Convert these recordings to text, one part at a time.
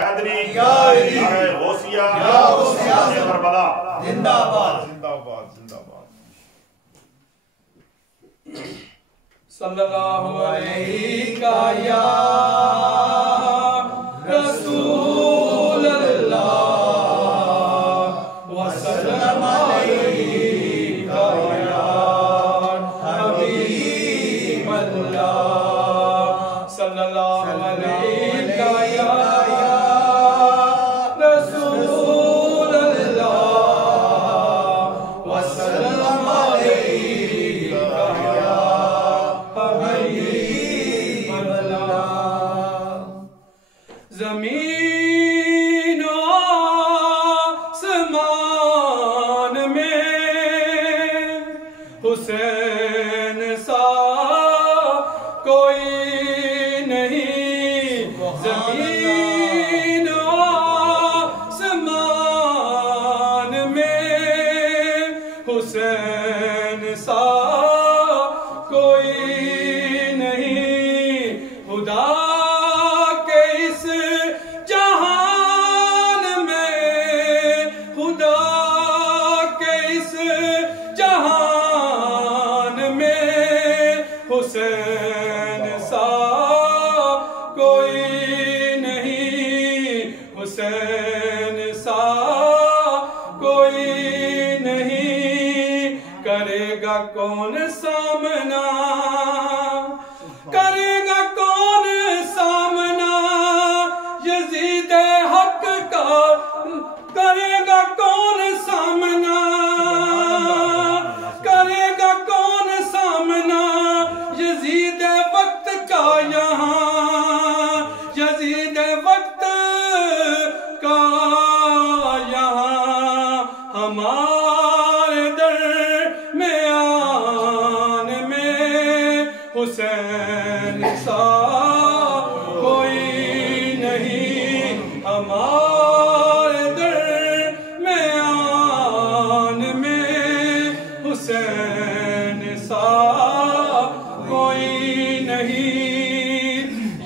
حیدری، نعرہ غوثیہ، کربلا زندہ باد زندہ باد زندہ باد. صلی اللہ علیہ یا رسول اللہ وسلم علیہ یا حبیب اللہ. صلی اللہ علیہ یا رسول اللہ وسلم علیہ یا حبیب اللہ. زمین و آسمان میں حسین سا کوئی نہیں. زمین و آسمان میں حسین سا کوئی نہیں. خدا کے اس جہان میں، خدا کے اس جہان میں حسین سا کوئی نہیں. حسین سا کوئی نہیں. کرے گا کون سامنا، کرے گا کون سامنا یزید حق کا، کرے گا کون سامنا، کرے گا کون سامنا یزید وقت کا یہاں، یزید وقت کا یہاں. ہمارے درمیان میں حسین سا کوئی نہیں. ہمارے درمیان میں حسین سا کوئی نہیں.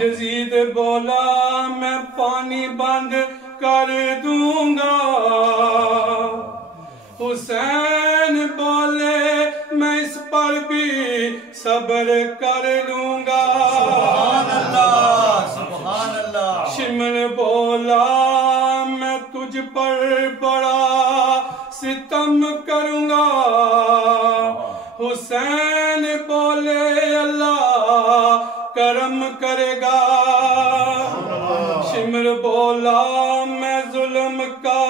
یزید بولا میں پانی بند کر دوں گا، حسین بولے میں اس پر بھی صبر کر لوں گا. سبحان اللہ سبحان اللہ. شمر بولا میں تجھ پر بڑا ستم کروں گا، حسین بولے اللہ کرم کرے گا. شمر بولا میں ظلم کا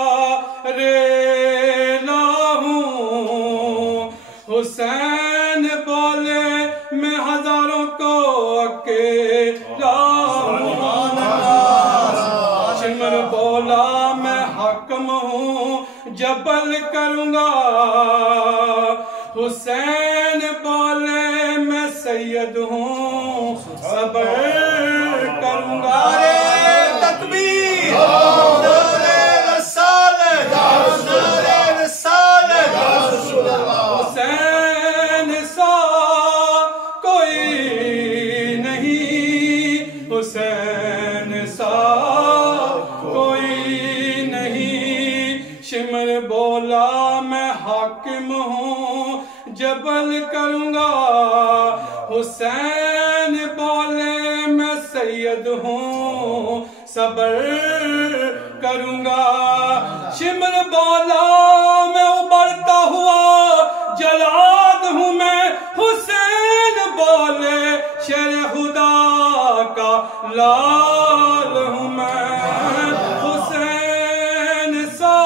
ریلا ہوں، حسین بولے میں ہزاروں کو اکیلا ہوں. شمر بولا میں حاکم ہوں جبل کروں گا، حسین بولے میں سید ہوں صبر کروں گا. تکبیر رسالت رسالت. حسین سا کوئی نہیں، حسین سا کوئی نہیں. شمر بولا میں حاکم ہوں جبل کروں گا، حسین بولے میں سید ہوں صبر کروں گا. شمر بولا میں ابھرتا ہوا جلاد ہوں میں، حسین بولے شیر خدا کا لال ہوں میں. حسین سا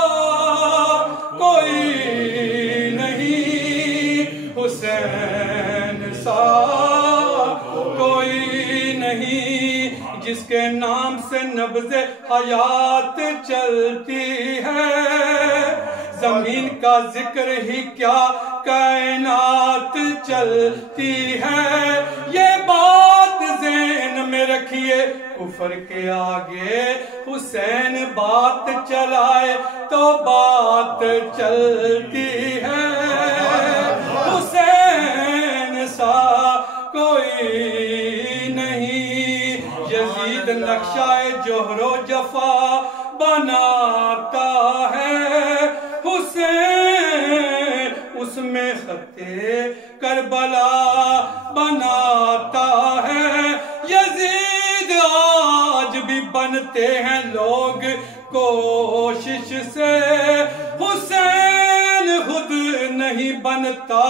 کوئی نہیں، حسین سا کوئی نہیں. جس کے نام سے نبض حیات چلتی ہے، زمین کا ذکر ہی کیا کائنات چلتی ہے. یہ بات ذہن میں رکھیے، کفر کے آگے حسین بات چلائے تو بات چلتی ہے. حسین سا کوئی نہیں. یزید نقشہ جوہر و جفا بناتا ہے حسین اس میں خط کربلا بناتا ہے یزید آج بھی بنتے ہیں لوگ کوشش سے حسین خود نہیں بنتا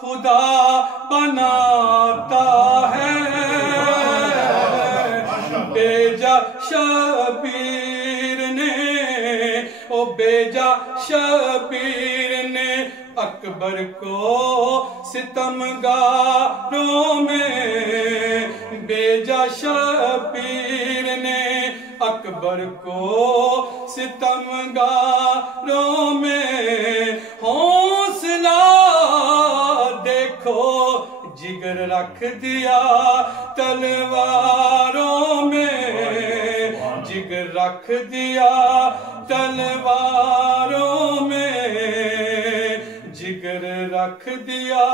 خدا بناتا ہے بیجا شبیر نے بیجا شبیر نے اکبر کو ستمگاروں میں بیجا شبیر نے اکبر کو ستمگاروں میں حوصلہ دیکھو جگر رکھ دیا تلواروں میں جگر رکھ دیا تلواروں میں جگر رکھ دیا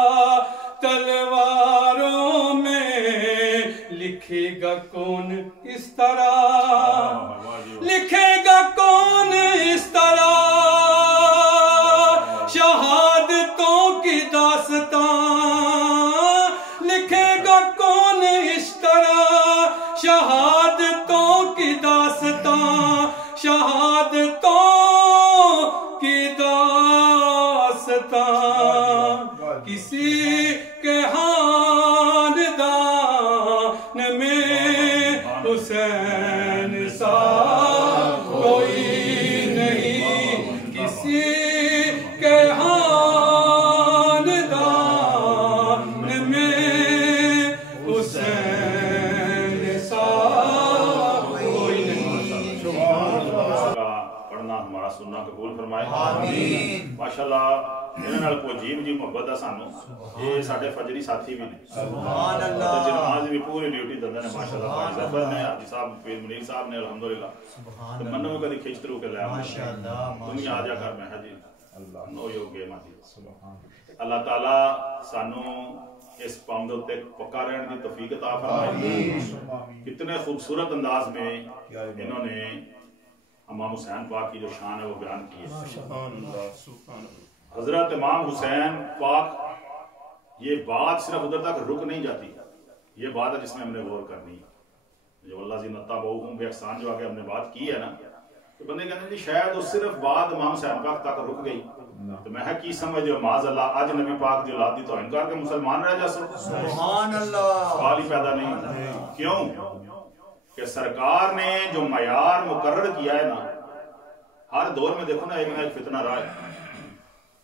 تلواروں میں لکھے گا کون اس طرح لکھے گا کون اس طرح شہادتوں کی داستان لکھے گا کون اس طرح شہادتوں کی داستان شہادتوں کی داستان کسی کے خاندان میں حسین سا کوئی نہیں کسی کے خاندان میں حسین سا کوئی نہیں پڑھنا ہمارا سننا قبول فرمائے ماشاءاللہ انہاں نال کو عجیب جی محبت ہے سانو یہ ساڈے فجری ساتھی بھی نے سبحان اللہ جناز بھی پوری ڈیوٹی دندے نے ماشاءاللہ بھائی ظفر نے حاجی صاحب پیر منیر صاحب نے الحمدللہ سبحان منو کدی کھچ ترو کے لے ماشاءاللہ تم ہی آ جا کر میں حاجی نو یوگ گے ماجی اللہ تعالی سانو اس قوم دے اوتے پکا رہن دی توفیق عطا فرمائے کتنے خوبصورت انداز میں انہوں نے امام حسین پاک کی جو شان ہے وہ بیان کی ہے حضرت امام حسین پاک یہ بات صرف ادھر تک رک نہیں جاتی یہ بات ہے جس میں ہم نے غور کرنی ہے جو اللہ زی نتابعوہم بے احسان جو آگے ہم نے بات کی ہے نا تو بندے کہتے ہیں شاید وہ صرف بات امام حسین پاک تک رک گئی تو میں کی سمجھ دیو معاذ اللہ آج نبی پاک دی اولاد دی تو انکار کے مسلمان رہ جا سکتے سبحان اللہ سوال ہی پیدا نہیں کیوں کہ سرکار نے جو معیار مقرر کیا ہے نا ہر دور میں دیکھو نا ایک فتنہ رہا ہے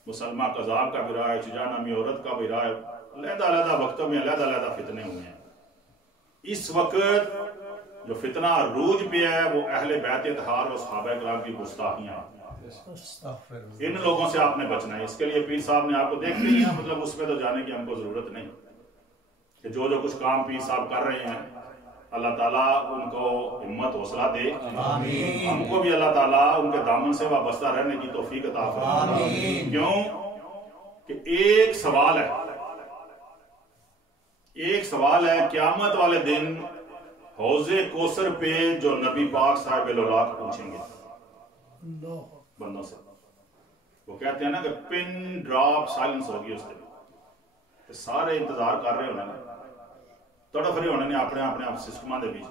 مسلمان قذاب کا بھی رہا ہے چجا نامی عورت کا بھی رہا ہے علیحدہ علیحدہ وقتوں میں علیحدہ علیحدہ فتنے ہوئے ہیں اس وقت جو فتنہ عروج پہ ہے وہ اہل بیت اطہار اور صحابہ کرام کی گستاخیاں ان لوگوں سے آپ نے بچنا ہے اس کے لیے پیر صاحب نے آپ کو دیکھ لی ہے مطلب اس پہ تو جانے کی ہم کو ضرورت نہیں کہ جو کچھ کام پیر صاحب کر رہے ہیں اللہ تعالیٰ ان کو ہمت حوصلہ دے ہم کو بھی اللہ تعالیٰ ان کے دامن سے وابستہ رہنے کی توفیق عطا فرمائے کیوں کہ ایک سوال ہے قیامت والے دن حوض کوثر پہ جو نبی پاک صاحب الولاق پوچھیں گے بندوں سے وہ کہتے ہیں نا کہ پن ڈراپ سائلنس ہوگی اس دن سارے انتظار کر رہے ہونے تڑف رہے ہونے نے اپنے آپ سسٹمہ دے بیچ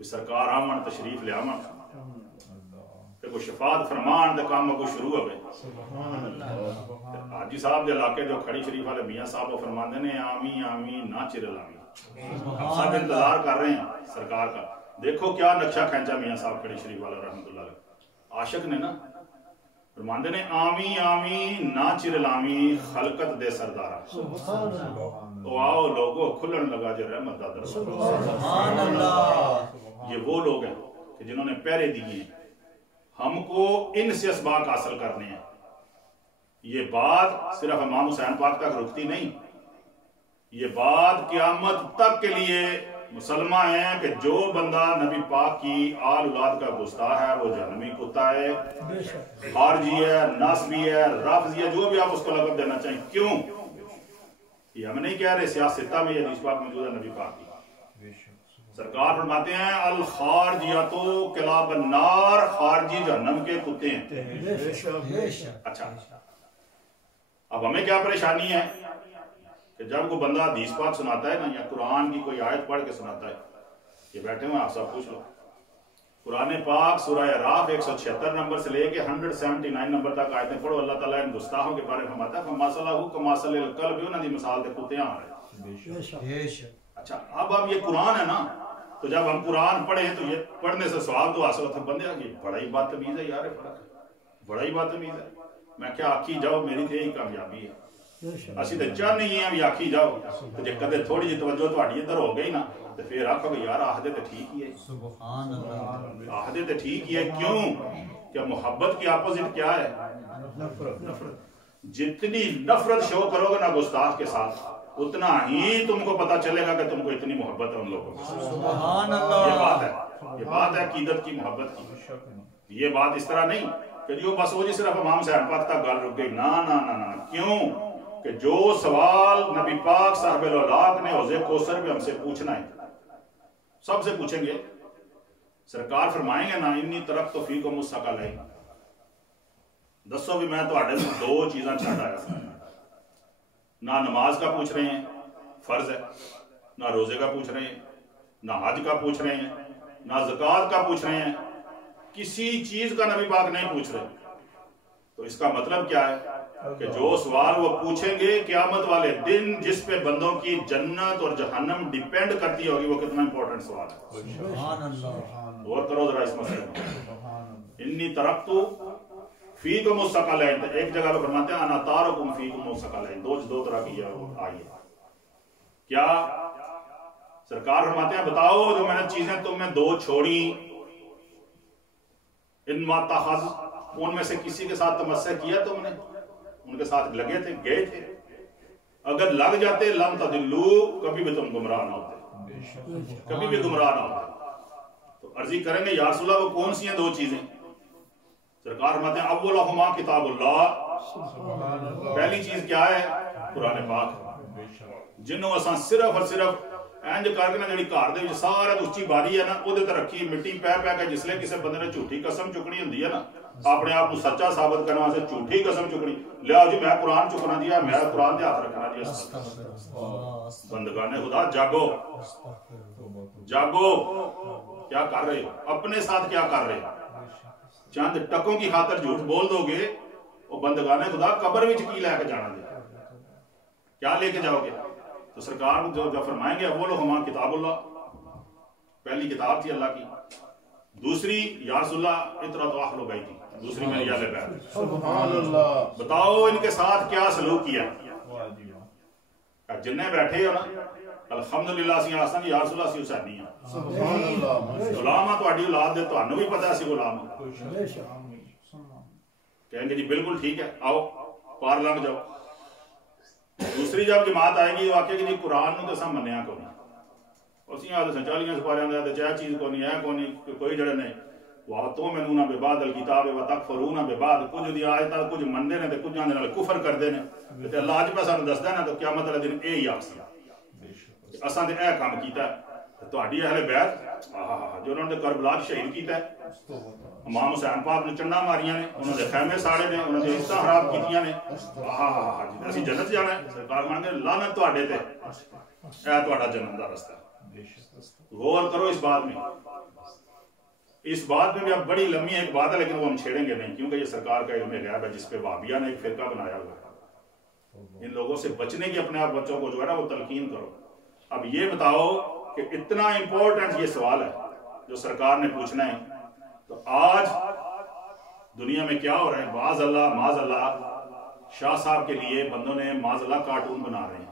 سرکار آمن تشریف لے آمن کہ کوئی شفاعت فرمان دے کام کو شروع ہوئے حاجی صاحب دے علاقے جو کھڑی شریف والے میاں صاحب وہ فرمان دینے آمین آمین نہ چرل آمین سب انتظار کر رہے ہیں سرکار کا دیکھو کیا نقشہ کھینچا میاں صاحب کھڑی شریف والا رحمت اللہ علیہ عاشق نے نا فرمان دینے آمین آمین نہ چرل آمین خلقت دے سردارہ تو آؤ لوگوں کھلن لگا جو رحمت دادر سبحان اللہ یہ وہ لوگ ہیں کہ جنہوں نے پہرے دیے ہیں ہم کو ان سے اسباق حاصل کرنے ہیں یہ بات صرف امام حسین پاک تک رکتی نہیں یہ بات قیامت تک کے لیے مسلمہ ہیں کہ جو بندہ نبی پاک کی آل اولاد کا گستاخ ہے وہ جہنمی کتا ہے خارجی ہے ناسبی ہے رافضی ہے جو بھی آپ اس کو لقب دینا چاہیں کیوں یہ ہم نہیں کہہ رہے سیاستہ میں یہ حدیث پاک موجود ہے نبی پاک کی سرکار فرماتے ہیں الخارجیاتو کلاب النار، خارجی جہنم کے کتے ہیں۔ اچھا اب ہمیں کیا پریشانی ہے کہ جب کوئی بندہ حدیث پاک سناتا ہے نا یا قرآن کی کوئی آیت پڑھ کے سناتا ہے، یہ بیٹھے ہوئے آپ سب پوچھ لو، قرآن پاک سورہ اعراف 176 نمبر سے لے کے 179 نمبر تک آیتیں پڑھو، اللہ تعالیٰ ان گستاخوں کے بارے میں فرماتا ہے فَمَثَلَهُ كَمَثَلِ الْكَلْبِ، انہوں نے مثال دے کتے آ رہے۔ اچھا اب یہ قرآن ہے نا، تو جب ہم قرآن پڑھیں تو یہ پڑھنے سے ثواب تو حاصل ہوتا ہے، بندے یہ بڑا ہی بات تمیز ہے یار، بڑا ہی بات تمیز ہے، میں کیا آکھی جاؤ میری تھی یہی کامیابی ہے، اسی تو چاہ نہیں ہیں بھی آکھی جاؤ، تو جب کدے تھوڑی جی توجہ تھوڑی ادھر ہو گئی نا تو پھر آکھو کہ یار آہدے تو ٹھیک ہی ہے، سبحان اللہ، آہدے تو ٹھیک ہی ہے۔ کیوں کہ محبت کی اپوزٹ کیا ہے؟ نفرت۔ جتنی نفرت شو کرو گے نا گستاخ کے ساتھ اتنا ہی تم کو پتا چلے گا کہ تم کو اتنی محبت ہے ان لوگوں سے۔ سبحان اللہ، یہ بات ہے عقیدت کی، محبت کی۔ یہ بات اس طرح نہیں کہ جو بس وہ جی صرف امام صاحب پاک تک گل رک گئی، نا نا نا نا۔ کیوں کہ جو سوال نبی پاک صاحب الاولاق نے حوض کوثر پہ ہم سے پوچھنا ہے، سب سے پوچھیں گے، سرکار فرمائیں گے نا انی ترکت فیکم الثقلین، دسو بھی میں تو آڈے سے دو چیزاں چھاڑ آیا، نہ نماز کا پوچھ رہے ہیں فرض ہے، نہ روزے کا پوچھ رہے ہیں، نہ حج کا پوچھ رہے ہیں، نہ زکوٰۃ کا پوچھ رہے ہیں، کسی چیز کا نبی پاک نہیں پوچھ رہے۔ تو اس کا مطلب کیا ہے کہ جو سوال وہ پوچھیں گے قیامت والے دن، جس پہ بندوں کی جنت اور جہنم ڈیپینڈ کرتی ہوگی، وہ کتنا امپورٹنٹ سوال ہے۔ سبحان اللہ، غور کرو ذرا اس مسئلے میں۔ انی ترکت فیکم الثقلین، ایک جگہ پہ فرماتے ہیں انا تارکم فیکم الثقلین، دو طرح کی آئی ہے۔ کیا سرکار فرماتے ہیں بتاؤ جو میں نے چیزیں تم میں دو چھوڑی، ان ماتخذ، ان میں سے کسی کے ساتھ تمسک کیا تم نے، ان کے ساتھ لگے تھے، گئے تھے، اگر لگ جاتے لم تضلوا، کبھی بھی تم گمراہ نہ ہوتے، کبھی بھی گمراہ نہ ہوتے۔ تو عرضی کریں گے یا رسول اللہ وہ کون سی ہیں دو چیزیں؟ سرکار فرماتے ہیں اولہما کتاب اللہ، پہلی چیز کیا ہے؟ قرآن پاک، جنہوں اساں صرف اور صرف اینج کر کے نا جڑی گھر دے وچ سارا اچھی باری ہے نا او دے تے رکھی مٹی پہ کے جس لے کسی بندے نے جھوٹی قسم چکنی ہوندی ہے نا، اپنے آپ کو سچا ثابت کرنے واسطے جھوٹی قسم چکنی، لیا جی میں قرآن چکنا دیا، میں قرآن دے ہاتھ رکھنا دیا۔ بندگان خدا جاگو، جاگو، کیا کر رہے ہو؟ اپنے ساتھ کیا کر رہے ہو؟ چند ٹکوں کی خاطر جھوٹ بول دو گے، وہ بندگان خدا قبر وچ کی لے کے جانا دے، کیا لے کے جاؤ گے؟ تو سرکار جو فرمائیں گے اولہما کتاب اللہ، پہلی کتاب تھی اللہ کی، دوسری یا رسول اللہ اطرت اہل بیتی، دوسری میری اہل بیت، سبحان اللہ، بتاؤ ان کے ساتھ کیا سلوک کیا؟ جنہیں بیٹھے ہو نا الحمدللہ اسی آسان یا رسول اللہ اسی حسینی ہیں، سبحان اللہ، غلام ہاں تہاڈی اولاد دے، تہانوں بھی پتہ اسی غلام ہاں، کہیں گے جی بالکل ٹھیک ہے، آؤ پار لنگ جاؤ۔ دوسری جب جماعت آئے گی واقعی کہ جی قرآن نو تو سب منیا کو نہیں، اسی آدھے سنچالیاں سپاریاں دے چاہ چیز کو نہیں ہے، کوئی جڑے نے وَتُؤْمِنُونَ بِبَعْضِ الْكِتَابِ وَتَكْفُرُونَ بِبَعْضِ، کچھ دی آیتاں کچھ مندے نے تے کچھ دے نال کفر کردے نے، تے اللہ اج پہ سانوں دسدا نا تو قیامت والے دن اے ہی آکھسی اساں تے اے کام کیتا ہے، تہاڈی اہل بیت جو انہوں نے کربلا شہید کیتا ہے، امام حسین پاک نے چنڈا ماریاں نے، انہوں نے خیمے ساڑے نے، انہوں نے عزتاں خراب کیتیاں نے، اسی جنت جانا ہے۔ سرکار مانگے لعنت تہاڈے تے، اے تہاڈا جنم دا رستہ۔ غور کرو اس بات میں، اس بات میں بھی اب بڑی لمبی ایک بات ہے لیکن وہ ہم چھیڑیں گے نہیں، کیونکہ یہ سرکار کا علم غیب ہے جس پہ وہابیہ نے ایک فرقہ بنایا ہوا ہے۔ ان لوگوں سے بچنے کی اپنے آپ بچوں کو جو ہے نا وہ تلقین کرو۔ اب یہ بتاؤ کہ اتنا امپورٹنٹ یہ سوال ہے جو سرکار نے پوچھنا ہے، تو آج دنیا میں کیا ہو رہا ہے؟ معاذ اللہ معاذ اللہ، شاہ صاحب کے لیے بندوں نے معاذ اللہ کارٹون بنا رہے ہیں،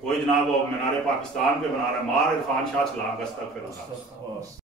کوئی جناب وہ مینار پاکستان پہ بنا رہا ہے، مار عرفان شاہ چھلانگ، استغفر اللہ۔